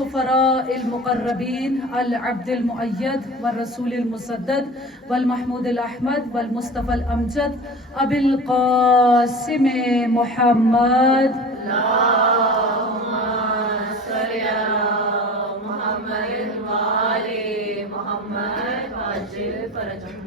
السفراء المقربين العبد المؤيد والرسول المسدد والمحمود الأحمد والمصطفى الأمجد أبي القاسم محمد اللهم صل على محمد وآل محمد وعجل فرجهم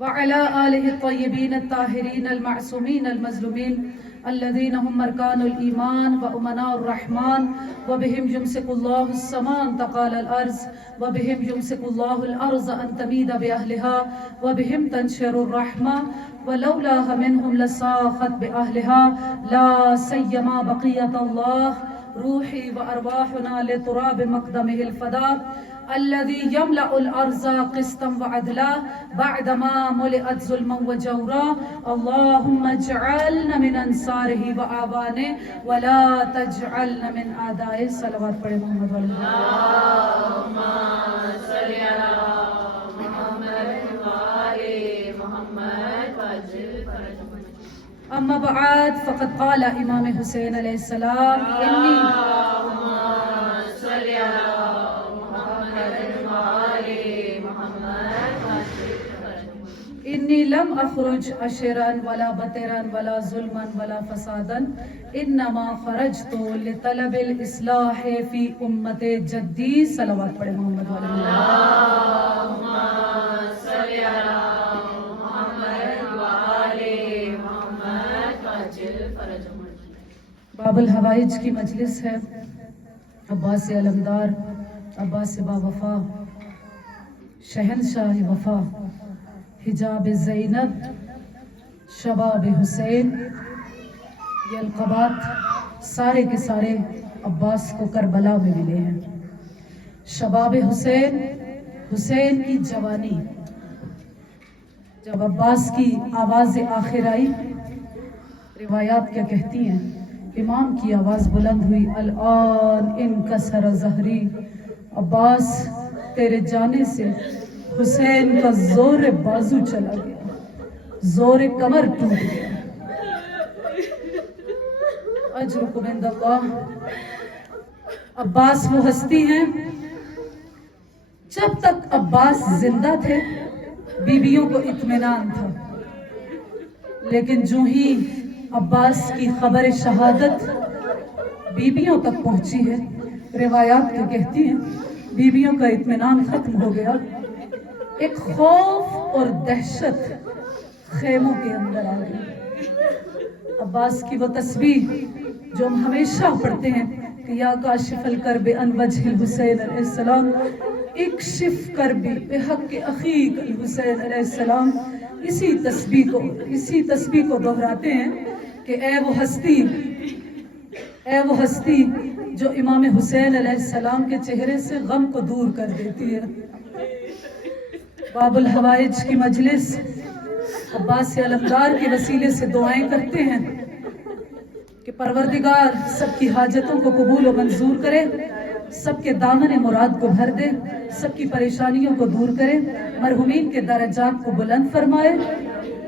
وعلى آله الطيبين الطاهرين المعصومين المظلومين الذين هم أركان الإيمان وأمناء الرحمن وبهم يمسك الله السماء أن تقال الأرض وبهم يمسك الله الأرض أن تميد بأهلها وبهم تنشر الرحمة ولولاها منهم لساخت بأهلها لا سيما بقية الله روحي وأرواحنا لتراب مقدمه الفداء الذي يملأ الأرض قسطا وعدلا بعدما ملئت ظلما وجورا اللهم اجعلنا من أنصاره وآوانه ولا تجعلنا من أعدائه صلوات پڑھے محمد والے اللهم صل على محمد وآل محمد وعجل فرجهم أما بعد فقد قال إمام حسين عليه السلام اللهم صل على محمد وآل محمد وعجل فرجهم إني لم أخرج أشرا ولا بطرا ولا ظلما ولا فسادا إنما خرجت لطلب الإصلاح في أمة جدي صلوات پڑھے محمد والے اللهم صل على محمد وآل محمد وعجل فرجهم باب الحوائج کی مجلس ہے عباس علمدار عباس با وفا شہنشاہ وفا حجاب زینب شباب حسین یہ القابات سارے کے سارے عباس کو کربلا میں ملے ہیں شباب حسین حسین کی جوانی جب عباس کی آواز آخر آئی روایات کیا کہتی ہیں امام کی آواز بلند ہوئی الآن انکسر ظہری عباس تیرے جانے سے حسین کا زور بازو چلا گیا زور کمر ٹوٹ گیا اجرکم عند اللہ عباس وہ ہستی ہیں جب تک عباس زندہ تھے بیویوں کو اطمینان تھا لیکن جو ہی عباس کی خبر شہادت بیویوں تک پہنچی ہے روایات کیا کہتی ہیں بیویوں کا اطمینان ختم ہو گیا ایک خوف اور دہشت خیموں کے اندر آ گئی عباس کی وہ تسبیح جو ہم ہمیشہ پڑھتے ہیں کہ یا کاشف الکرب عن وجہ الحسین علیہ السلام اکشف کربی بحق اخیک الحسین علیہ السلام اسی تسبیح کو دہراتے ہیں کہ اے وہ ہستی جو امام حسین علیہ السلام کے چہرے سے غم کو دور کر دیتی ہے باب الحوائج کی مجلس عباس علمدار کے وسیلے سے دعائیں کرتے ہیں کہ پروردگار سب کی حاجتوں کو قبول و منظور کرے سب کے دامن مراد کو بھر دے سب کی پریشانیوں کو دور کرے مرحومین کے درجات کو بلند فرمائے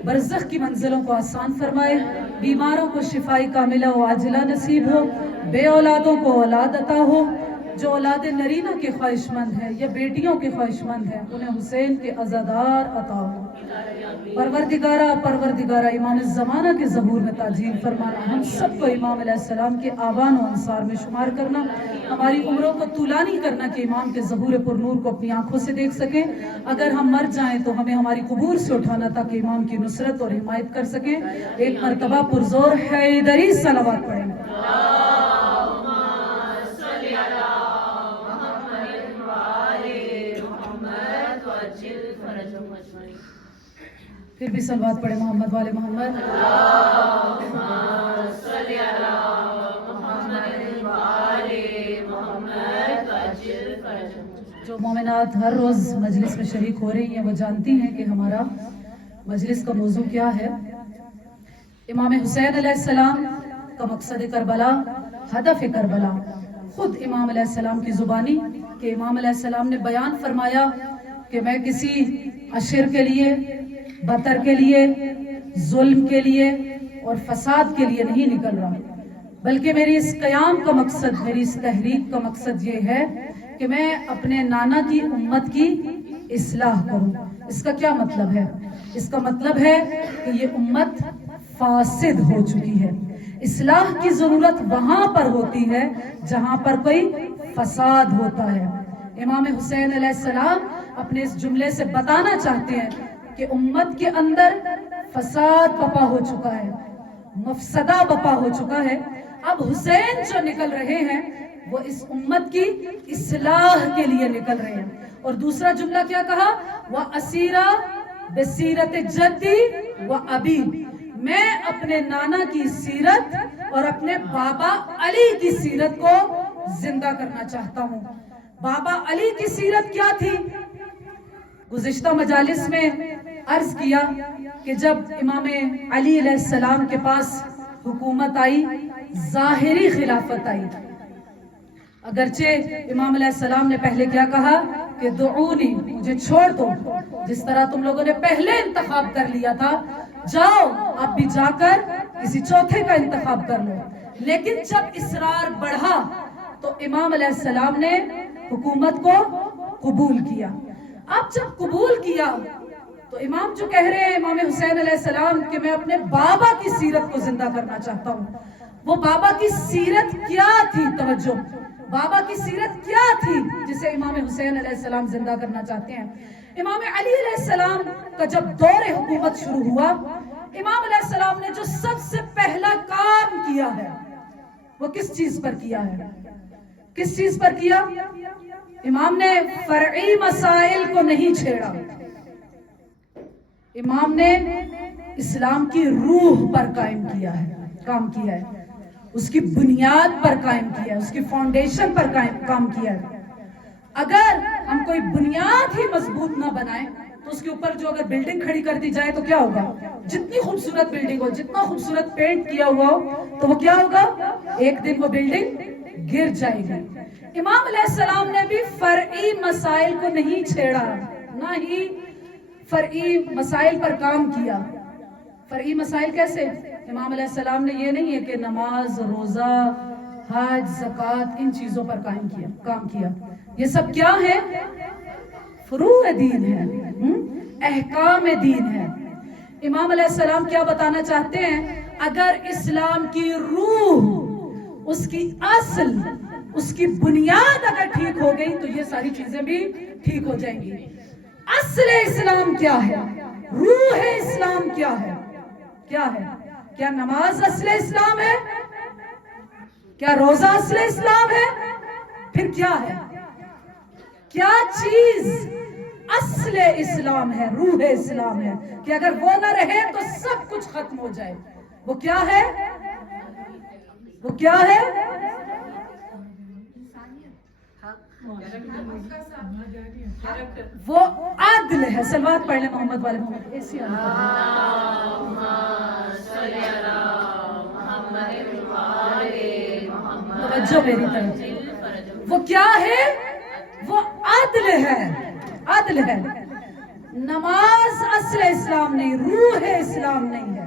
برزخ کی منزلوں کو آسان فرمائے بیماروں کو شفائی کاملہ و عاجلہ نصیب ہو بے اولادوں کو اولاد عطا ہو جو اولاد نرینہ کے خواہش مند ہیں یا بیٹیوں کے خواہش مند ہیں انہیں حسین کے عزادار عطا ہو پروردگارہ امام الزمانہ کے ظہور میں تعجیل فرمانا ہم سب کو امام علیہ السلام کے آوان و انصار میں شمار کرنا ہماری عمروں کو طولانی کرنا کہ امام کے ظہور پر نور کو اپنی آنکھوں سے دیکھ سکیں اگر ہم مر جائیں تو ہمیں ہماری قبور سے اٹھانا تاکہ امام کی نصرت اور حمایت کر سکیں ایک مرتبہ پرزور حیدری صلوات پڑھیں پھر بھی صلوات پڑھے محمد والے محمد اللهم صل على محمد وآل محمد وعجل فرجهم جو مومنات ہر روز مجلس میں شریک ہو رہی ہیں وہ جانتی ہیں کہ ہمارا مجلس کا موضوع کیا ہے امام حسین علیہ السلام کا مقصد کربلا ہدف کربلا خود امام علیہ السلام کی زبانی کہ امام علیہ السلام نے بیان فرمایا کہ میں کسی عشر کے لیے بطر کے لیے ظلم کے لیے اور فساد کے لیے نہیں نکل رہا بلکہ میری اس قیام کا مقصد، میری اس تحریک کا مقصد یہ ہے کہ میں اپنے نانا کی امت کی اصلاح کروں۔ اس کا کیا مطلب ہے؟ اس کا مطلب ہے کہ یہ امت فاسد ہو چکی ہے۔ اصلاح کی ضرورت وہاں پر ہوتی ہے جہاں پر کوئی فساد ہوتا ہے۔ امام حسین علیہ السلام اپنے اس جملے سے بتانا چاہتے ہیں کہ امت کے اندر فساد بپا ہو چکا ہے، مفسدہ بپا ہو چکا ہے۔ اب حسین جو نکل رہے ہیں وہ اس امت کی اصلاح کے لیے نکل رہے ہیں۔ اور دوسرا جملہ کیا کہا؟ وَأَسِيرَ بِسِيرَةِ جَدِّي وَأَبِي، میں اپنے نانا کی سیرت اور اپنے بابا علی کی سیرت کو زندہ کرنا چاہتا ہوں۔ بابا علی کی سیرت کیا تھی؟ گزشتہ مجالس میں عرض کیا کہ جب امام علی علیہ السلام کے پاس حکومت آئی، ظاہری خلافت آئی، اگرچہ امام علیہ السلام نے پہلے کیا کہا کہ دعونی، مجھے چھوڑ دو، جس طرح تم لوگوں نے پہلے انتخاب کر لیا تھا، جاؤ اب بھی جا کر کسی چوتھے کا انتخاب کر لو۔ لیکن جب اصرار بڑھا تو امام علیہ السلام نے حکومت کو قبول کیا۔ اب جب قبول کیا تو امام جو کہہ رہے ہیں، امام حسین علیہ السلام، کہ میں اپنے بابا کی سیرت کو زندہ کرنا چاہتا ہوں۔ وہ بابا کی سیرت کیا تھی؟ توجہ، بابا کی سیرت کیا تھی جسے امام حسین علیہ السلام زندہ کرنا چاہتے ہیں؟ امام علی علیہ السلام کا جب دور حکومت شروع ہوا، امام علیہ السلام نے جو سب سے پہلا کام کیا ہے وہ کس چیز پر کیا ہے؟ کس چیز پر کیا؟ امام نے فرعی مسائل کو نہیں چھیڑا، امام نے اسلام کی روح پر کام کیا ہے، اس کی بنیاد پر قائم کیا ہے، اس کی فاؤنڈیشن پر کام کیا ہے۔ اگر ہم کوئی بنیاد ہی مضبوط نہ بنائیں تو اس کے اوپر جو اگر بلڈنگ کھڑی کر دی جائے تو کیا ہوگا؟ جتنی خوبصورت بلڈنگ ہو، جتنا خوبصورت پینٹ کیا ہوا ہو، تو وہ کیا ہوگا؟ ایک دن وہ بلڈنگ گر جائے گی۔ امام علیہ السلام نے بھی فرعی مسائل کو نہیں چھیڑا، نہ ہی فرعی مسائل پر کام کیا۔ فرعی مسائل کیسے؟ امام علیہ السلام نے یہ نہیں ہے کہ نماز، روزہ، حج، زکوٰۃ، ان چیزوں پر کام کیا۔ یہ سب کیا ہے؟ فروع دین ہے، احکام دین ہے۔ امام علیہ السلام کیا بتانا چاہتے ہیں؟ اگر اسلام کی روح، اس کی اصل، اس کی بنیاد اگر ٹھیک ہو گئی تو یہ ساری چیزیں بھی ٹھیک ہو جائیں گی۔ اصل اسلام کیا ہے؟ روح اسلام کیا ہے؟ کیا ہے؟ کیا نماز اصل اسلام ہے؟ کیا روزہ اصل اسلام ہے؟ پھر کیا ہے؟ کیا چیز اصل اسلام ہے، روح اسلام ہے کہ اگر وہ نہ رہے تو سب کچھ ختم ہو جائے؟ وہ کیا ہے؟ وہ کیا ہے؟ وہ عدل ہے۔ صلوات پڑھ لیں محمد والے محمد۔ ایسی توجہ میری طرف، وہ کیا ہے؟ وہ عدل ہے، عدل ہے۔ نماز اصل اسلام نہیں، روح اسلام نہیں ہے،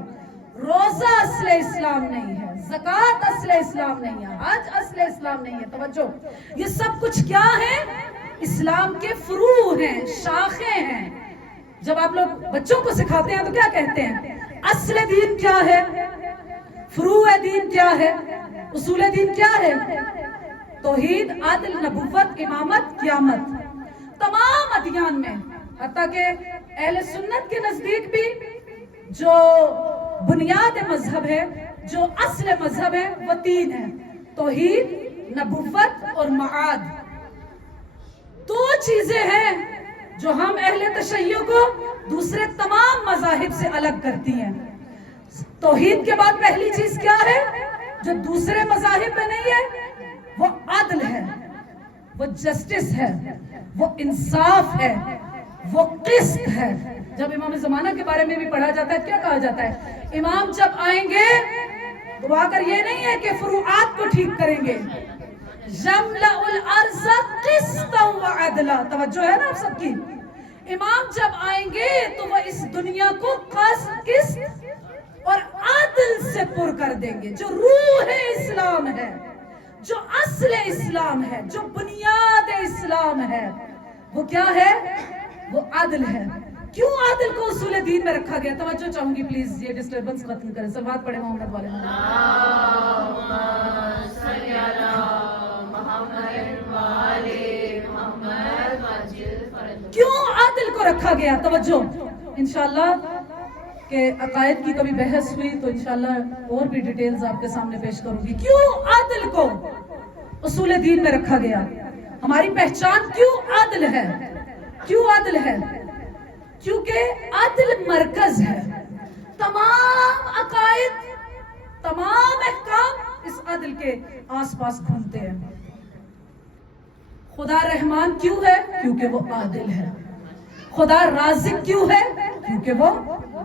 روزہ اصل اسلام نہیں ہے، زکوٰۃ اصل اسلام نہیں ہے، حج اصل اسلام نہیں ہے۔ توجہ، یہ سب کچھ کیا ہے؟ اسلام کے فروع ہیں، شاخیں ہیں۔ جب آپ لوگ بچوں کو سکھاتے ہیں تو کیا کہتے ہیں؟ اصل دین کیا ہے؟ فروع دین کیا ہے؟ اصول دین کیا ہے؟ توحید، عدل، نبوت، امامت، قیامت۔ تمام ادیان میں، حتیٰ کہ اہل سنت کے نزدیک بھی جو بنیاد مذہب ہے، جو اصل مذہب ہے، وہ تین ہے: توحید، نبوت اور معاد۔ دو چیزیں ہیں جو ہم اہل تشیع کو دوسرے تمام مذاہب سے الگ کرتی ہیں۔ توحید کے بعد پہلی چیز کیا ہے جو دوسرے مذاہب میں نہیں ہے؟ وہ عدل ہے، وہ جسٹس ہے، وہ انصاف ہے، وہ قسط ہے۔ جب امام زمانہ کے بارے میں بھی پڑھا جاتا ہے، کیا کہا جاتا ہے؟ امام جب آئیں گے تو آ کر یہ نہیں ہے کہ فروعات کو ٹھیک کریں گے، یملأ الارض قسطا وعدلا۔ توجہ ہے نا آپ سب کی؟ امام جب آئیں گے تو وہ اس دنیا کو قسط اور عدل سے پر کر دیں گے. جو روح اسلام ہے, جو اصل اسلام ہے, جو بنیاد اسلام ہے, وہ کیا ہے؟ وہ عدل ہے. کیوں عدل کو اصول دین میں رکھا گیا؟ توجہ چاہوں گی پلیز, یہ ڈسٹربنس ختم کریں. صلوات پڑھیں محمد والے محمد. اللهم صل على محمد وآل محمد وعجل فرجهم. کیوں عدل کو رکھا گیا؟ توجہ. انشاءاللہ کہ عقائد کی کبھی بحث ہوئی تو انشاءاللہ اور بھی ڈیٹیلز آپ کے سامنے پیش کروں گی. کیوں عدل کو اصول دین میں رکھا گیا؟ ہماری پہچان کیوں عدل ہے؟ کیوں عدل ہے؟ کیونکہ عدل مرکز ہے. تمام عقائد, تمام احکام اس عدل کے آس پاس گھومتے ہیں. خدا رحمان کیوں ہے؟ کیونکہ وہ عادل ہے. خدا رازق کیوں ہے؟ کیونکہ وہ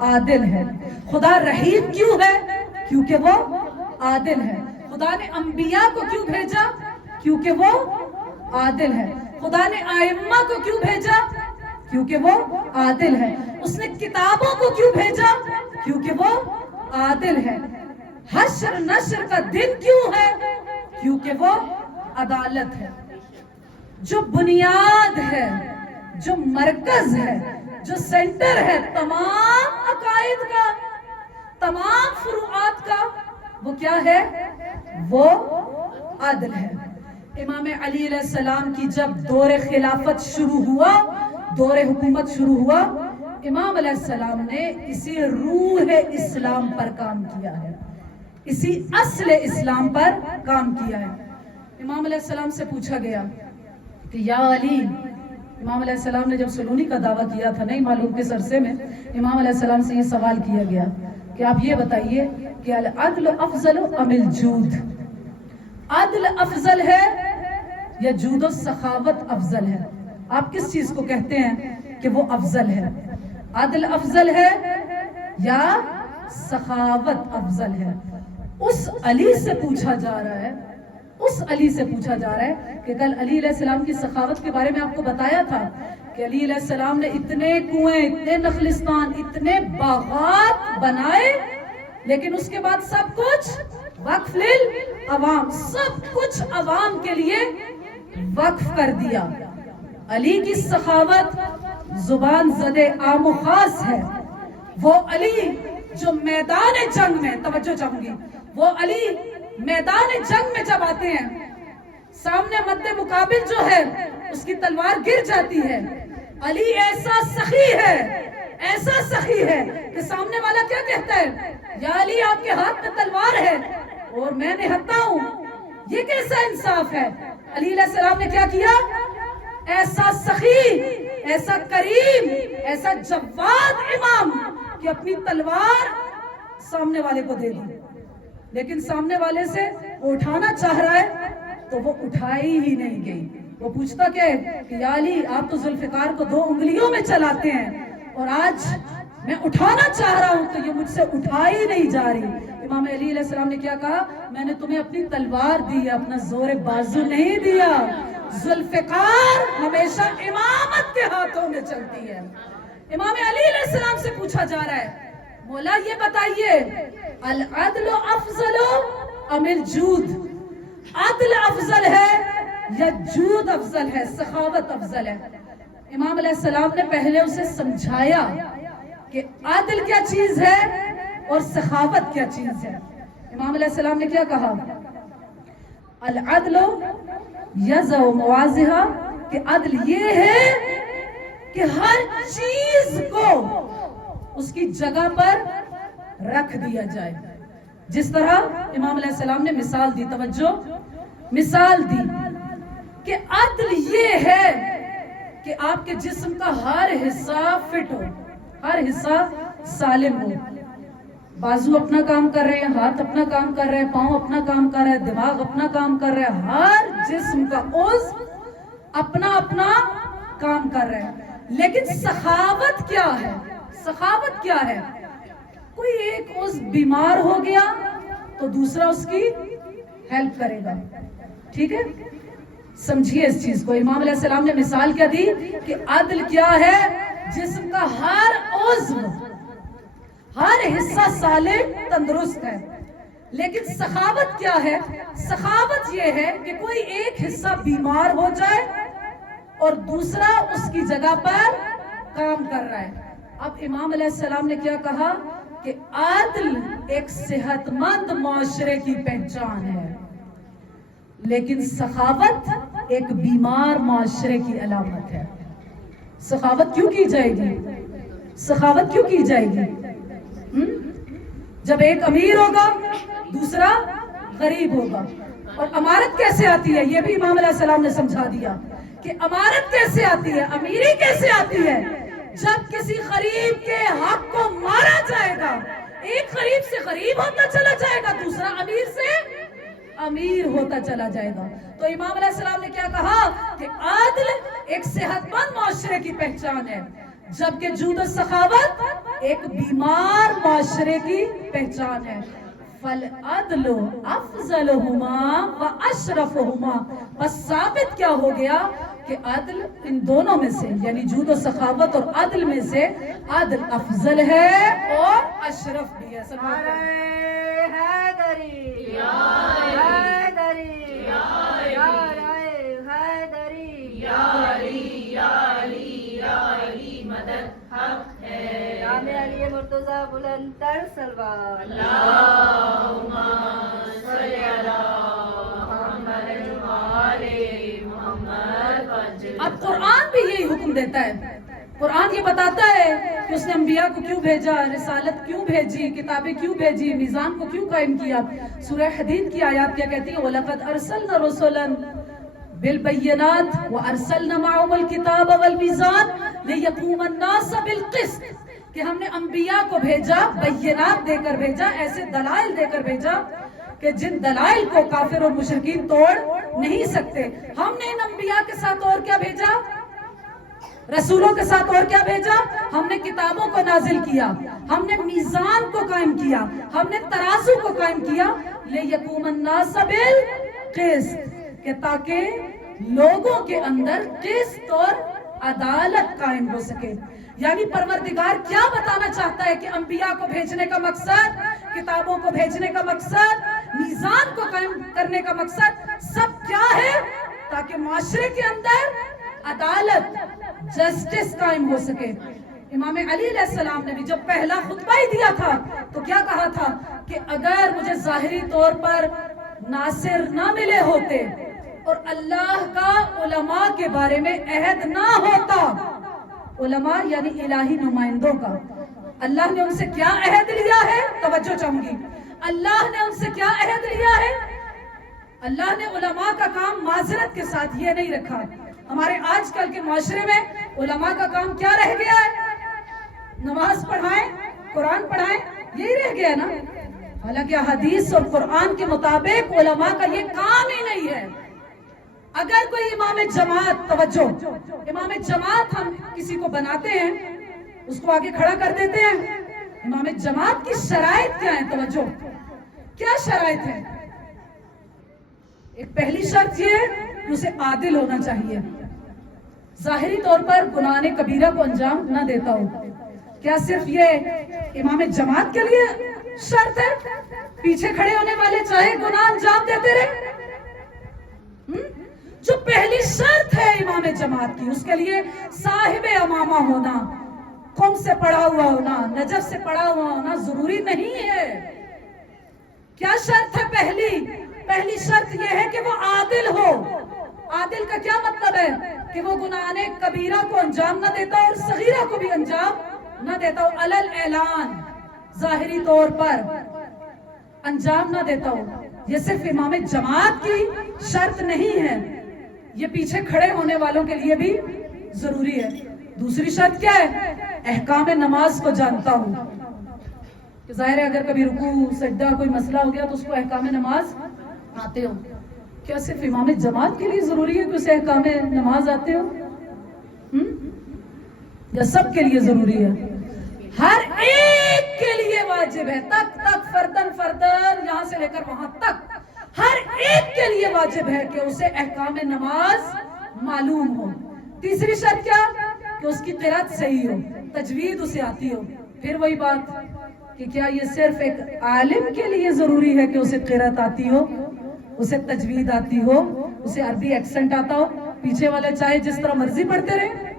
عادل ہے. خدا رحیم کیوں ہے؟ کیونکہ وہ عادل ہے. خدا نے انبیاء کو کیوں بھیجا؟ کیونکہ وہ عادل ہے. خدا نے ائمہ کو کیوں بھیجا؟ کیونکہ وہ عادل ہے. اس نے کتابوں کو کیوں بھیجا؟ کیونکہ وہ عادل ہے. حشر نشر کا دن کیوں ہے؟ کیونکہ وہ عدالت ہے. جو بنیاد ہے, جو مرکز ہے, جو سینٹر ہے تمام عقائد کا, تمام فروعات کا, وہ کیا ہے؟ وہ عدل ہے. امام علی علیہ السلام کی جب دور خلافت شروع ہوا, دور حکومت شروع ہوا, امام علیہ السلام نے اسی روح اسلام پر کام کیا ہے, اسی اصل اسلام پر کام کیا ہے. امام علیہ السلام سے پوچھا گیا کہ یا علی, امام علیہ السلام نے جب سلونی کا دعویٰ کیا تھا, نہیں معلوم کس عرصے میں, امام علیہ السلام سے یہ سوال کیا گیا کہ آپ یہ بتائیے کہ العدل افضل ام الجود؟ عدل افضل ہے یا جود و سخاوت افضل ہے؟ آپ کس چیز کو کہتے ہیں کہ وہ افضل ہے؟ عدل افضل ہے یا سخاوت افضل ہے؟ اس علی سے پوچھا جا رہا ہے, اس علی سے پوچھا جا رہا ہے کہ کل علی علیہ السلام کی سخاوت کے بارے میں آپ کو بتایا تھا کہ علی علیہ السلام نے اتنے کنویں, اتنے نخلستان, اتنے باغات بنائے, لیکن اس کے بعد سب کچھ وقف للعوام, سب کچھ عوام کے لیے وقف کر دیا. علی کی سخاوت زبان زدے عام و خاص ہے. وہ علی جو میدان جنگ میں, توجہ چاہوں گی, وہ علی میدان جنگ میں جب آتے ہیں, سامنے مد مقابل جو ہے اس کی تلوار گر جاتی ہے, علی ایسا سخی ہے, ایسا سخی ہے کہ سامنے والا کیا کہتا ہے؟ یا علی آپ کے ہاتھ میں تلوار ہے اور میں نہتا ہوں, یہ کیسا انصاف ہے؟ علی علیہ السلام نے کیا کیا؟ ایسا سخی, ایسا کریم, ایسا جواد امام کہ اپنی تلوار سامنے والے کو دے دی, لیکن سامنے والے سے اٹھانا چاہ رہا ہے تو وہ اٹھائی ہی نہیں گئی. وہ پوچھتا کیا ہے کہ یا علی آپ تو ذوالفقار کو 2 انگلیوں میں چلاتے ہیں اور آج میں اٹھانا چاہ رہا ہوں تو یہ مجھ سے اٹھائی نہیں جا رہی. امام علی علیہ السلام نے کیا کہا؟ میں نے تمہیں اپنی تلوار دی, اپنا زور بازو نہیں دیا. ذوالفقار ہمیشہ امامت کے ہاتھوں میں چلتی ہے. امام علی علیہ السلام سے پوچھا جا رہا ہے, مولا یہ بتائیے العدل افضل ام الجود؟ عدل افضل ہے یا جود افضل ہے, سخاوت افضل ہے؟ امام علیہ السلام نے پہلے اسے سمجھایا کہ عدل کیا چیز ہے اور سخاوت کیا چیز ہے. امام علیہ السلام نے کیا کہا؟ العدل یضع مواضعہ, کہ عدل یہ ہے کہ ہر چیز کو اس کی جگہ پر رکھ دیا جائے. جس طرح امام علیہ السلام نے مثال دی, توجہ, مثال دی کہ عدل یہ ہے کہ آپ کے جسم کا ہر حصہ فٹ ہو, ہر حصہ سالم ہو. بازو اپنا کام کر رہے ہیں, ہاتھ اپنا کام کر رہے ہیں, پاؤں اپنا کام کر رہے ہیں, دماغ اپنا کام کر رہے ہیں, ہر جسم کا عضو اپنا اپنا کام کر رہے ہیں. لیکن سخاوت کیا ہے؟ سخاوت کیا ہے؟ کوئی ایک عضو بیمار ہو گیا تو دوسرا اس کی ہیلپ کرے گا. ٹھیک ہے, سمجھیے اس چیز کو. امام علیہ السلام نے مثال کیا دی کہ عدل کیا ہے؟ جسم کا ہر عضو, ہر حصہ سالم تندرست ہے. لیکن سخاوت کیا ہے؟ سخاوت یہ ہے کہ کوئی ایک حصہ بیمار ہو جائے اور دوسرا اس کی جگہ پر کام کر رہا ہے. اب امام علیہ السلام نے کیا کہا کہ عدل ایک صحت مند معاشرے کی پہچان ہے، لیکن سخاوت ایک بیمار معاشرے کی علامت ہے. سخاوت کیوں کی جائے گی؟ سخاوت کیوں کی جائے گی؟ جب ایک امیر ہوگا دوسرا غریب ہوگا. اور امارت کیسے آتی ہے یہ بھی امام علیہ السلام نے سمجھا دیا کہ امارت کیسے آتی ہے، امیری کیسے آتی ہے. جب کسی غریب کے حق کو مارا جائے گا، ایک غریب سے غریب ہوتا چلا جائے گا، دوسرا امیر سے امیر ہوتا چلا جائے گا. تو امام علیہ السلام نے کیا کہا کہ عدل ایک صحت مند معاشرے کی پہچان ہے، جبکہ جود و سخاوت ایک بیمار معاشرے کی پہچان ہے. فالعدل افضلهما واشرفهما. بس ثابت کیا ہو گیا کہ عدل ان دونوں میں سے یعنی جود و سخاوت اور عدل میں سے عدل افضل ہے اور اشرف بھی ہے. علی مرتضی بلند تر سلوات. اللہم صلی علی محمد وآلِ محمد. اب قرآن بھی یہی حکم دیتا ہے. قرآن یہ بتاتا ہے کہ اس نے انبیاء کو کیوں بھیجا، رسالت کیوں بھیجی، کتابیں کیوں بھیجی، میزان کو کیوں قائم کیا. سورہ حدید کی آیات کیا کہتی ہے؟ وَلَقَدْ أَرْسَلْنَا رُسُلًا بالبینات وارسلنا معهم الکتاب والمیزان لیقوم الناس بالقسط. کہ ہم نے انبیاء کو بھیجا، بینات دے کر بھیجا، ایسے دلائل دے کر بھیجا کہ جن دلائل کو کافر اور مشرکین توڑ نہیں سکتے. ہم نے ان انبیاء کے ساتھ اور کیا بھیجا؟ رسولوں کے ساتھ اور کیا بھیجا؟ ہم نے کتابوں کو نازل کیا، ہم نے میزان کو قائم کیا، ہم نے ترازو کو قائم کیا. لیقوم الناس بالقسط. کہ تاکہ لوگوں کے اندر قسط اور عدالت قائم ہو سکے. یعنی پروردگار کیا بتانا چاہتا ہے کہ انبیاء کو بھیجنے کا مقصد، کتابوں کو بھیجنے کا مقصد، میزان کو قائم کرنے کا مقصد سب کیا ہے؟ تاکہ معاشرے کے اندر عدالت، جسٹس قائم ہو سکے. امام علی علیہ السلام نے بھی جب پہلا خطبہ ہی دیا تھا تو کیا کہا تھا کہ اگر مجھے ظاہری طور پر ناصر نہ ملے ہوتے اور اللہ کا علماء کے بارے میں عہد نہ ہوتا، علماء یعنی الہی نمائندوں کا، اللہ نے ان سے کیا عہد لیا ہے؟ توجہ چاہوں گی. اللہ نے ان سے کیا عہد لیا ہے؟ اللہ نے علماء کا کام معذرت کے ساتھ یہ نہیں رکھا. ہمارے آج کل کے معاشرے میں علماء کا کام کیا رہ گیا ہے؟ نماز پڑھائیں، قرآن پڑھائیں، یہی رہ گیا نا. حالانکہ حدیث اور قرآن کے مطابق علماء کا یہ کام ہی نہیں ہے. اگر کوئی امام جماعت، توجہ، امام جماعت ہم کسی کو بناتے ہیں، اس کو آگے کھڑا کر دیتے ہیں. امام جماعت کی شرائط کیا ہیں؟ توجہ، کیا شرائط ہے؟ ایک پہلی شرط یہ ہے کہ اسے عادل ہونا چاہیے، ظاہری طور پر گناہ کبیرہ کو انجام نہ دیتا ہو. کیا صرف یہ امام جماعت کے لیے شرط ہے؟ پیچھے کھڑے ہونے والے چاہے گناہ انجام دیتے رہے. جو پہلی شرط ہے امام جماعت کی، اس کے لیے صاحب امامہ ہونا، قوم سے پڑھا ہوا ہونا، نجف سے پڑھا ہوا ہونا ضروری نہیں ہے. کیا شرط ہے؟ پہلی شرط یہ ہے کہ وہ عادل ہو. عادل کا کیا مطلب ہے؟ کہ وہ گناہ کبیرہ کو انجام نہ دیتا اور صغیرہ کو بھی انجام نہ دیتا ہو، علل اعلان، ظاہری طور پر انجام نہ دیتا ہو. یہ صرف امام جماعت کی شرط نہیں ہے، یہ پیچھے کھڑے ہونے والوں کے لیے بھی ضروری ہے. دوسری شرط کیا ہے؟ احکام نماز کو جانتا ہوں. کہ ظاہر ہے اگر کبھی رکوع سجدہ کوئی مسئلہ ہو گیا تو اس کو احکام نماز آتے ہو. کیا صرف امام جماعت کے لیے ضروری ہے کہ اسے احکام نماز آتے ہو، یا سب کے لیے ضروری ہے؟ ہر ایک کے لیے واجب ہے، تک فردن یہاں سے لے کر وہاں تک ہر ایک کے لیے واجب ہے کہ اسے احکام نماز معلوم ہو. تیسری شرط کیا؟ کہ اس کی قرأت صحیح ہو، تجوید اسے آتی ہو. پھر وہی بات، کہ کیا یہ صرف ایک عالم کے لیے ضروری ہے کہ اسے قرأت آتی ہو، اسے تجوید آتی ہو، اسے عربی ایکسنٹ آتا ہو، پیچھے والے چاہے جس طرح مرضی پڑھتے رہے؟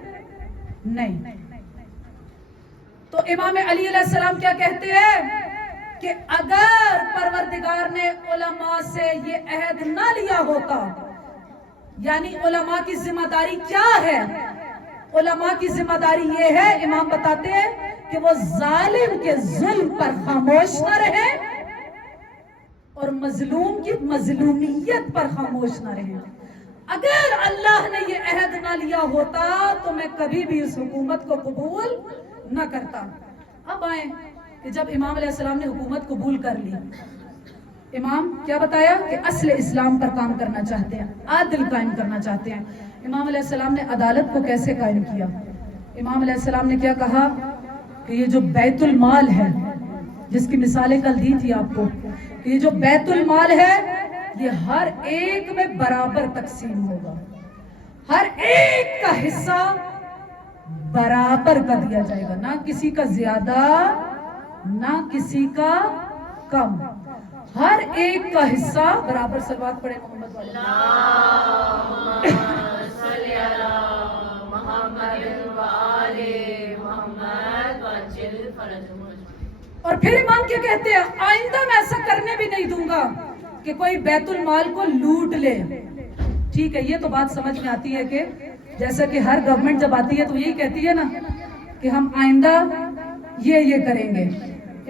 نہیں۔ تو امام علی علیہ السلام کیا کہتے ہیں کہ اگر پروردگار نے علماء سے یہ عہد نہ لیا ہوتا، یعنی علماء کی ذمہ داری کیا ہے؟ علماء کی ذمہ داری یہ ہے، امام بتاتے ہیں کہ وہ ظالم کے ظلم پر خاموش نہ رہے اور مظلوم کی مظلومیت پر خاموش نہ رہے۔ اگر اللہ نے یہ عہد نہ لیا ہوتا تو میں کبھی بھی اس حکومت کو قبول نہ کرتا۔ اب آئیں کہ جب امام علیہ السلام نے حکومت قبول کر لی، امام کیا بتایا کہ اصل اسلام پر کام کرنا چاہتے ہیں، عادل قائم کرنا چاہتے ہیں۔ امام علیہ السلام نے عدالت کو کیسے قائم کیا؟ امام علیہ السلام نے کیا کہا کہ یہ جو بیت المال ہے، جس کی مثالیں کل دی تھی آپ کو، کہ یہ جو بیت المال ہے یہ ہر ایک میں برابر تقسیم ہوگا، ہر ایک کا حصہ برابر کا دیا جائے گا، نہ کسی کا زیادہ نہ کسی کا کم، ہر ایک کا حصہ برابر۔ صلوات پڑھے محمد والے۔ اللہم صلی علی محمد وآل محمد وعجل فرجهم۔ اور پھر امام کیا کہتے ہیں؟ آئندہ میں ایسا کرنے بھی نہیں دوں گا کہ کوئی بیت المال کو لوٹ لے۔ ٹھیک ہے، یہ تو بات سمجھ میں آتی ہے کہ جیسا کہ ہر گورنمنٹ جب آتی ہے تو یہی کہتی ہے نا کہ ہم آئندہ یہ کریں گے۔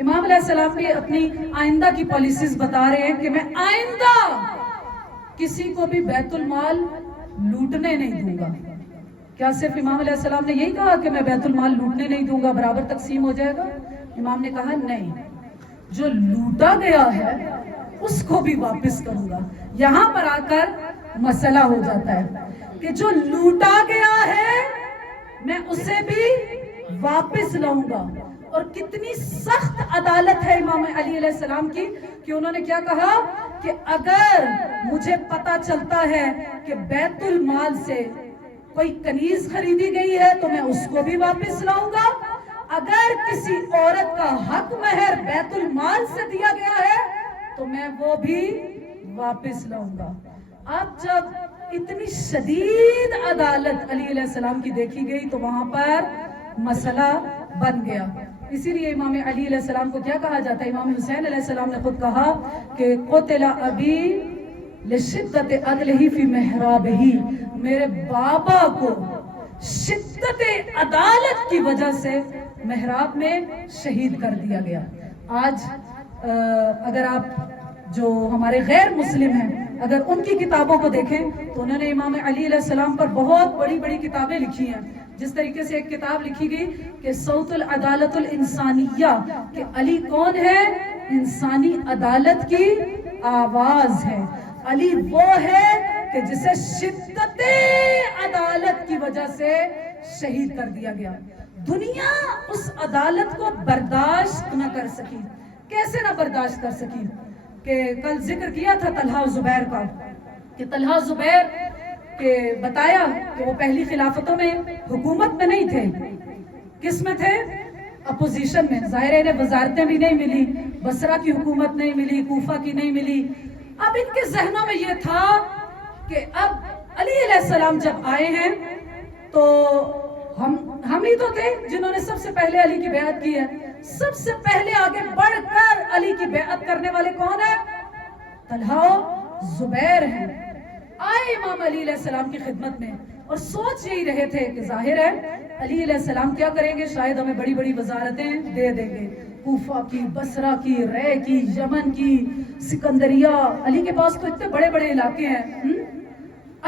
امام علیہ السلام بھی اپنی آئندہ کی پالیسیز بتا رہے ہیں کہ میں آئندہ کسی کو بھی بیت المال لوٹنے نہیں دوں گا۔ کیا صرف امام علیہ السلام نے یہی کہا کہ میں بیت المال لوٹنے نہیں دوں گا، برابر تقسیم ہو جائے گا؟ امام نے کہا نہیں، جو لوٹا گیا ہے اس کو بھی واپس کروں گا۔ یہاں پر آ کر مسئلہ ہو جاتا ہے کہ جو لوٹا گیا ہے میں اسے بھی واپس لاؤں گا۔ اور کتنی سخت عدالت ہے امام علی علیہ السلام کی کہ انہوں نے کیا کہا کہ اگر مجھے پتا چلتا ہے کہ بیت المال سے کوئی کنیز خریدی گئی ہے تو میں اس کو بھی واپس لاؤں گا، اگر کسی عورت کا حق مہر بیت المال سے دیا گیا ہے تو میں وہ بھی واپس لاؤں گا۔ اب جب اتنی شدید عدالت علی علیہ السلام کی دیکھی گئی تو وہاں پر مسئلہ بن گیا۔ اسی لیے امام علی علیہ السلام کو کیا کہا جاتا ہے؟ امام حسین علیہ السلام نے خود کہا کہ قتل ابی لشدت عدلہ فی محرابہ، میرے بابا کو شدت عدالت کی وجہ سے محراب میں شہید کر دیا گیا۔ آج اگر آپ جو ہمارے غیر مسلم ہیں اگر ان کی کتابوں کو دیکھیں تو انہوں نے امام علی علیہ السلام پر بہت بڑی بڑی کتابیں لکھی ہیں۔ جس طریقے سے ایک کتاب لکھی گئی کہ صوت العدالت الانسانیہ، کہ علی کون ہے؟ انسانی عدالت کی آواز ہے۔ علی وہ ہے کہ جسے شدت عدالت کی وجہ سے شہید کر دیا گیا۔ دنیا اس عدالت کو برداشت نہ کر سکی۔ کیسے نہ برداشت کر سکی کہ کل ذکر کیا تھا طلحہ و زبیر کا، کہ طلحہ زبیر کہ بتایا کہ وہ پہلی خلافتوں میں حکومت میں نہیں تھے، کس میں تھے؟ اپوزیشن میں۔ ظاہر ہے انہیں وزارتیں بھی نہیں ملی، بصرہ کی حکومت نہیں ملی، کوفہ کی نہیں ملی۔ اب ان کے ذہنوں میں یہ تھا کہ اب علی علیہ السلام جب آئے ہیں تو ہم ہی تو تھے جنہوں نے سب سے پہلے علی کی بیعت کی ہے۔ سب سے پہلے آگے بڑھ کر علی کی بیعت کرنے والے کون ہیں؟ طلحہ زبیر ہیں۔ آئے امام علی علیہ السلام کی خدمت میں اور سوچ یہی رہے تھے کہ ظاہر ہے علی علیہ السلام کیا کریں گے، شاید ہمیں بڑی بڑی وزارتیں دے دیں گے، کوفہ کی، بصرہ کی، رے کی، یمن کی، سکندریہ۔ علی کے پاس تو اتنے بڑے بڑے علاقے ہیں۔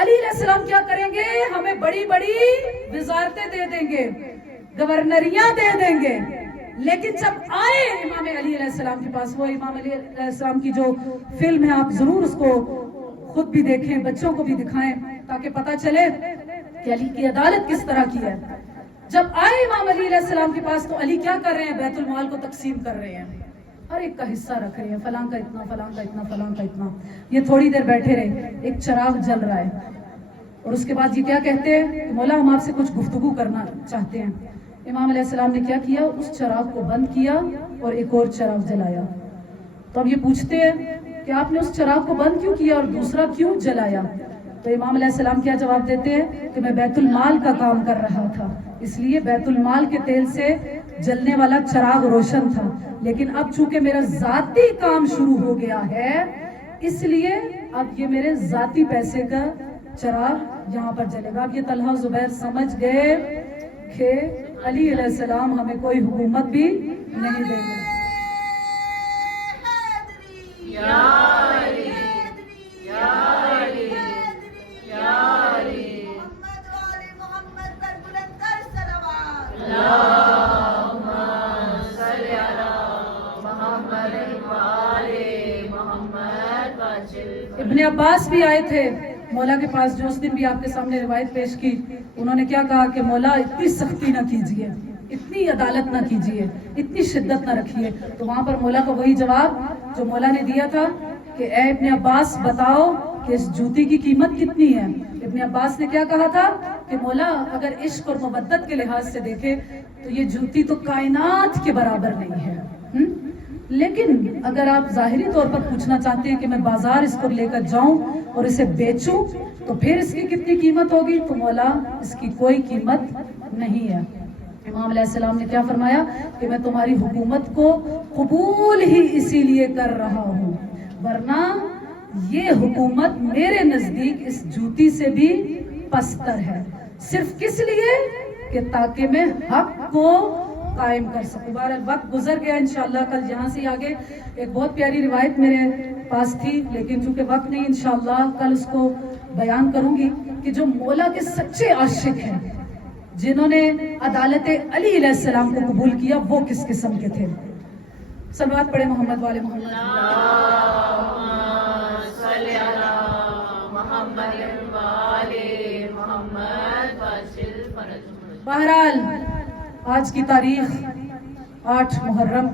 علی علیہ السلام کیا کریں گے؟ ہمیں بڑی بڑی وزارتیں دے دیں گے، گورنریاں دے دیں گے۔ لیکن جب آئے امام علی علیہ السلام کے پاس، وہ امام علی علیہ السلام کی جو فلم ہے آپ ضرور اس کو خود بھی دیکھیں، بچوں کو بھی دکھائیں تاکہ پتہ چلے کہ علی کی عدالت کس طرح کی ہے۔ جب آئے امام علی علیہ السلام کے پاس تو علی کیا کر رہے ہیں؟ بیت المال کو تقسیم کر رہے ہیں، ہر ایک کا حصہ رکھ رہے ہیں، فلاں کا اتنا، فلاں کا اتنا، فلاں کا اتنا۔ یہ تھوڑی دیر بیٹھے رہے، ایک چراغ جل رہا ہے اور اس کے بعد یہ کیا کہتے ہیں کہ مولا ہم آپ سے کچھ گفتگو کرنا چاہتے ہیں۔ امام علیہ السلام نے کیا کیا؟ اس چراغ کو بند کیا اور ایک اور چراغ جلایا. تو اب یہ پوچھتے ہیں کہ آپ نے اس چراغ کو بند کیوں کیا اور دوسرا کیوں جلایا؟ تو امام علیہ السلام کیا جواب دیتے ہیں کہ میں بیت المال کا کام کر رہا تھا، اس لیے بیت المال کے تیل سے جلنے والا چراغ روشن تھا، لیکن اب چونکہ میرا ذاتی کام شروع ہو گیا ہے اس لیے اب یہ میرے ذاتی پیسے کا چراغ یہاں پر جلے گا. اب یہ طلحہ زبیر سمجھ گئے کہ علی علیہ السلام ہمیں کوئی حکومت بھی نہیں دیں گے. یا علی یا علی یا علی محمد والے محمد پر بلند کر صلوات. اللہم صلی علی محمد وآل محمد وسلم. ابن عباس بھی آئے تھے مولا کے پاس، جو اس دن بھی آپ کے سامنے روایت پیش کی. انہوں نے کیا کہا کہ مولا اتنی سختی نہ کیجیے، اتنی عدالت نہ کیجیے، اتنی شدت نہ رکھیے. تو وہاں پر مولا کو وہی جواب جو مولا نے دیا تھا کہ اے ابن عباس بتاؤ کہ اس جوتی کی قیمت کتنی ہے. ابن عباس نے کیا کہا تھا کہ مولا اگر عشق اور محبت کے لحاظ سے دیکھے تو یہ جوتی تو کائنات کے برابر نہیں ہے، لیکن اگر آپ ظاہری طور پر پوچھنا چاہتے ہیں کہ میں بازار اس کو لے کر جاؤں اور اسے بیچوں تو پھر اس کی کتنی قیمت ہوگی؟ تو مولا اس کی کوئی قیمت نہیں ہے. امام علیہ السلام نے کیا فرمایا کہ میں تمہاری حکومت کو قبول ہی اسی لیے کر رہا ہوں، ورنہ یہ حکومت میرے نزدیک اس جوتی سے بھی پستر ہے، صرف کس لیے کہ تاکہ میں حق کو قائم کر سکوں. بہرحال وقت گزر گیا، انشاءاللہ کل یہاں سے آگے ایک بہت پیاری روایت میرے پاس تھی، لیکن چونکہ وقت نہیں انشاءاللہ کل اس کو بیان کروں گی کہ جو مولا کے سچے عاشق ہیں جنہوں نے عدالت علی علیہ السلام کو قبول کیا وہ کس قسم کے تھے. صلوات پڑھے محمد والے محمد. اللہم صلی علی محمد وآل محمد وسلم. بہرحال آج کی تاریخ 8 محرم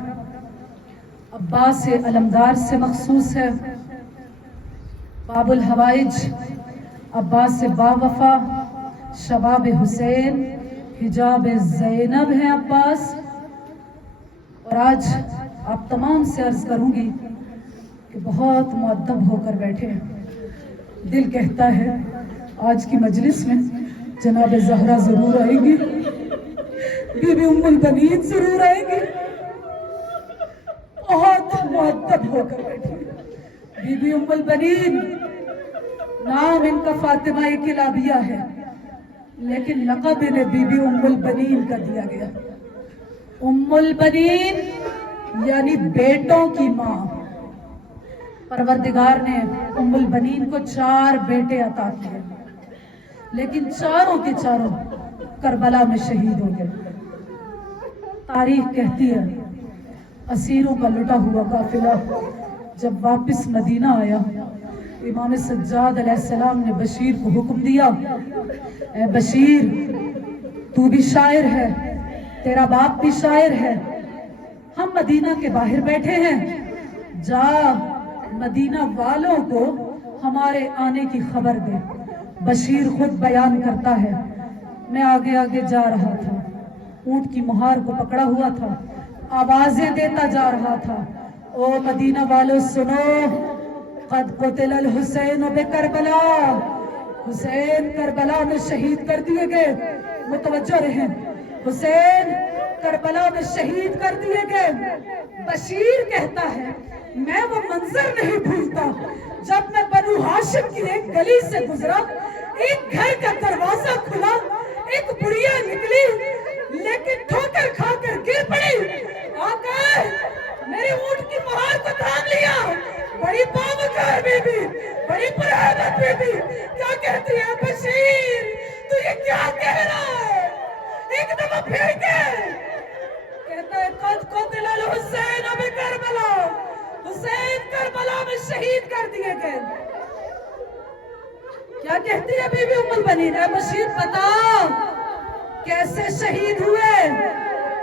عباس علمدار سے مخصوص ہے. باب الحوائج عباس سے با وفا، شباب حسین، حجاب زینب ہے عباس. اور آج آپ تمام سے عرض کروں گی کہ بہت مؤدب ہو کر بیٹھے ہیں. دل کہتا ہے آج کی مجلس میں جناب زہرا ضرور آئیں گی، بی بی ام البنین ضرور آئیں گی. بہت مؤدب ہو کر بیٹھے ہیں. بی بی ام البنین نام ان کا فاطمہ کلابیہ ہے، لیکن لقب انہیں بی بی ام البنین کا دیا گیا. ام البنین یعنی بیٹوں کی ماں. پروردگار نے ام البنین کو 4 بیٹے عطا کیے، لیکن چاروں کے چاروں کربلا میں شہید ہو گئے. تاریخ کہتی ہے اسیروں کا لٹا ہوا قافلہ جب واپس مدینہ آیا، امام سجاد علیہ السلام نے بشیر کو حکم دیا، اے بشیر تو بھی شاعر ہے، تیرا باپ بھی شاعر ہے، ہم مدینہ کے باہر بیٹھے ہیں، جا مدینہ والوں کو ہمارے آنے کی خبر دے. بشیر خود بیان کرتا ہے میں آگے آگے جا رہا تھا، اونٹ کی مہار کو پکڑا ہوا تھا، آوازیں دیتا جا رہا تھا، او مدینہ والوں سنو، قد قتل الحسین بکربلا، حسین کربلا میں شہید کر دیے گئے. متوجہ رہیں، حسین کربلا میں شہید کر دیے گئے. بشیر کہتا ہے میں وہ منظر نہیں بھولتا جب میں بنو ہاشم کی ایک گلی سے گزرا، ایک گھر کا دروازہ کھلا، ایک بڑھیا نکلی لیکن ٹھوکر کھا کر گر پڑی. آقا میرے اونٹ کی مہار کو تھام لیا. بڑی باوقار بی بی، بڑی پرہیبت بی بی، کیا کہتی ہے بشیر تو یہ کیا کہہ رہا ہے؟ ایک دفعہ پھر کے کہتا ہے قد قتل الحسین بکربلا، حسین کربلا میں شہید کر دیے گئے. کیا کہتی ہے بی بی ام البنین؟ اے بشیر بتاؤ کیسے شہید ہوئے؟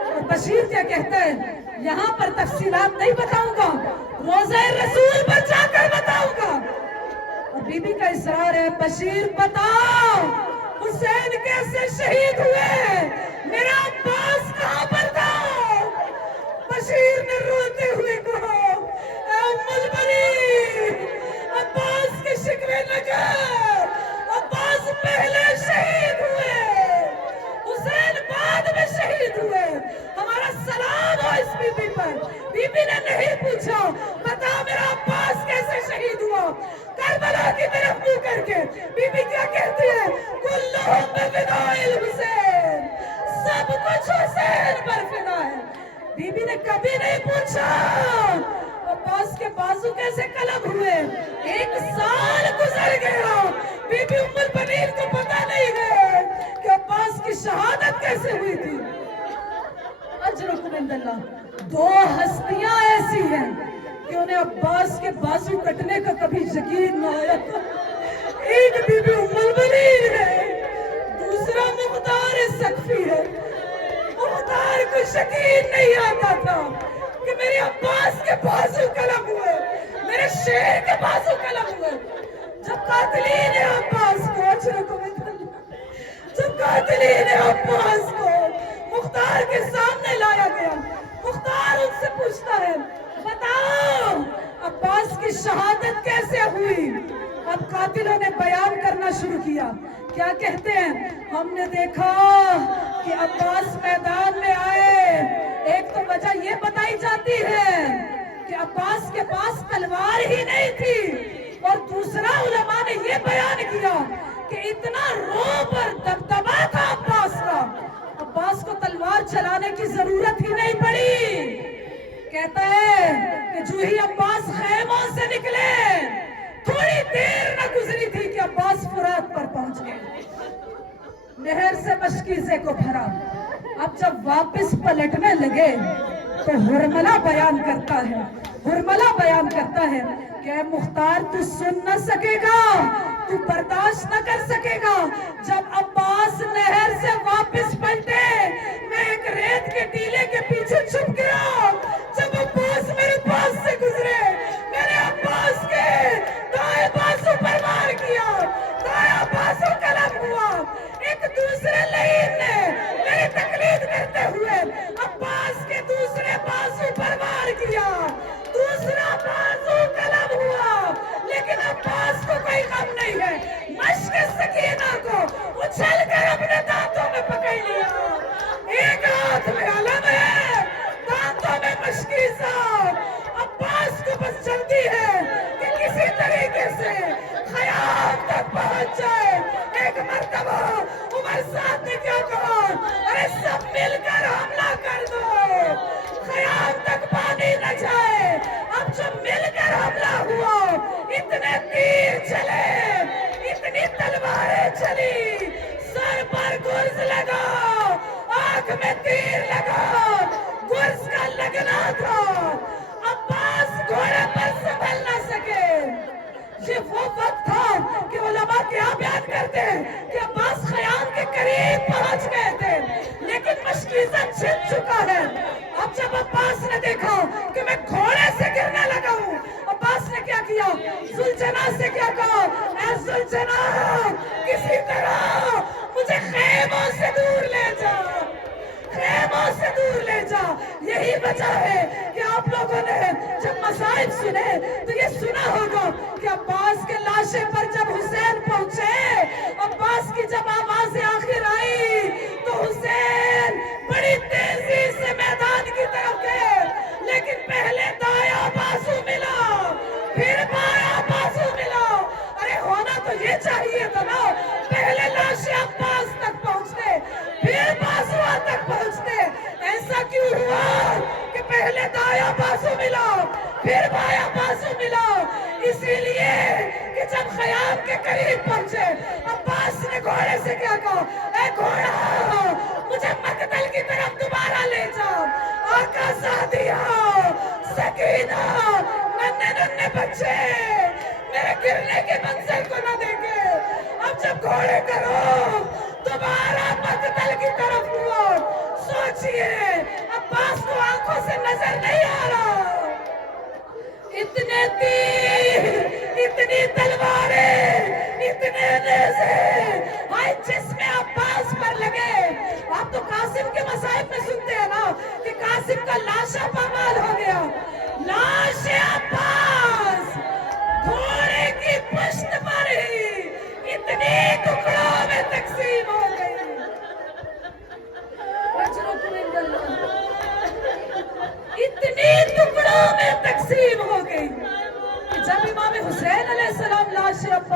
اور بشیر کیا کہتا ہے یہاں پر تفصیلات نہیں بتاؤں گا، روضہ رسول پر جا کر بتاؤں گا. اور بی بی کا اصرار ہے بشیر بتاؤ حسین کیسے شہید ہوئے، میرا عباس کہاں پر تھا؟ بشیر نے عباس پہلے شہید ہوئے، حسین بعد میں شہید ہوئے. ہمارا سلام ہو اس بی بی پر. بی بی نے نہیں پوچھا بتا میرا عباس کیسے شہید ہوا. کربلا کی طرف منہ کر کے بی بی کیا کہتی ہے؟ کلہم بفداء الحسین، سب کچھ حسین پر فدا ہے. بی بی نے کبھی نہیں پوچھا عباس کے بازو کیسے قلم ہوئے. 1 سال گزر گیا، بی بی ام البنین کو پتا نہیں ہے کہ عباس کی شہادت کیسے ہوئی تھی. اجرکم عند اللہ. 2 ہستیاں ایسی ہیں کہ انہیں عباس کے بازو کٹنے کا کبھی یقین نہ آیا. ایک بی بی ام البنین ہے، دوسرا مختار سقفی ہے. مختار کو یقین نہیں آتا تھا کہ میرے عباس کے بازو قلم ہوئے، میرے شیر کے بازو قلم ہوئے. جب قاتلین عباس کو جب قاتلین عباس کو مختار کے سامنے لایا گیا، مختار ان سے پوچھتا ہے بتاؤ عباس کی شہادت کیسے ہوئی. اب قاتلوں نے بیان کرنا شروع کیا. کیا کہتے ہیں؟ ہم نے دیکھا کہ عباس میدان میں آئے. ایک تو وجہ یہ بتائی جاتی ہے کہ عباس کے پاس تلوار ہی نہیں تھی، اور دوسرا علماء نے یہ بیان کیا کہ اتنا روب اور دبدبا تھا عباس کا، عباس کو تلوار چلانے کی ضرورت ہی نہیں پڑی. کہتا ہے کہ جو ہی عباس خیموں سے نکلے تھوڑی دیر نہ گزری تھی کہ عباس فرات پر پہنچ گئے، نہر سے مشکیزے کو بھرا. اب جب واپس پلٹنے لگے تو ہرملہ بیان کرتا ہے کہ اے مختار تو سن نہ سکے گا، تو برداشت نہ کر سکے گا. جب عباس نہر سے واپس پلٹے میں ایک ریت کے ٹیلے کے پیچھے چھپ گیا. جب عباس میرے پاس سے گزرے میرے عباس کے دائیں بازو پر وار کیا، دائیں بازو قلم ہوا. ایک دوسرے لعین نے میری تقلید کرتے ہوئے عباس کے دوسرے بازو پر وار کیا، دوسرا بازو قلم ہوا. لیکن عباس کو کوئی غم نہیں ہے. مشک سکینہ کو اچھل کر اپنے دانتوں میں پکڑ لیا. ایک ہاتھ میں علم ہے، دانتوں میں مشکیزہ. عباس کو بس جلدی ہے کہ کسی طریقے سے خیام تک پہنچ جائے. ایک مرتبہ عمر صاحب نے کیا کہا؟ ارے سب مل کر حملہ کر دو، خیام تک پانی نہ جائے. اب جب مل کر حملہ ہوا اتنے تیر چلے، اتنی تلواریں چلی، سر پر گرز لگا، آنکھ میں تیر لگا، گرز کا لگنا تھا. عباس گھوڑے پر سنبھل نہ سکے. یہ وہ وقت تھا کہ علماء کیا بیان کرتے ہیں کہ عباس خیام کے قریب پہنچ گئے تھے، لیکن مشکیزہ چھن چکا ہے. اب جب عباس نے دیکھا کہ میں گھوڑے سے گرنے لگا ہوں، عباس نے کیا کیا؟ ذوالجناح سے کیا کہا؟ اے ذوالجناح کسی طرح مجھے خیموں سے دور لے جا، خیموں سے دور لے جا. یہی وجہ ہے کہ آپ لوگوں نے جب مصائب سنے تو یہ سنا ہوگا کہ عباس کے لاشے پر جب حسین پہنچے، عباس کی جب آواز آخر آئی تو حسین بڑی تیزی سے میدان کی طرف گئے. لیکن پہلے دایاں بازو ملا، پھر بایاں بازو ملا. ارے ہونا تو یہ چاہیے تھا نا، پہلے لاشیں عباس تک پہنچتے پھر بازوਆਂ تک پہنچتے. ایسا کیوں ہوا کہ پہلے دایاں بازو ملا پھر بایاں بازو ملا؟ اسی لیے کہ جب خیام کے قریب پہنچے عباس نے گھوڑے سے کیا کہا؟ اے گھوڑا مجھے مقتل کی طرف دوبارہ لے جا. آقا زادیہ سکینہ ننھے ننھے بچے میرے گرنے کے منظر کو نہ دیکھے. اب جب گھوڑے کرو دوبارہ مقتل کی طرف ہوا. سوچئے عباس کو آنکھوں سے نظر نہیں آ رہا، اتنے تیر، اتنی تلواریں، اتنے نیزے ہائے جس میں عباس پر لگے. آپ تو قاسم کے مصائب میں سنتے ہیں نا کہ قاسم کا لاشا پامال ہو گیا. لاش عباس گھوڑے کی پشت پر ہی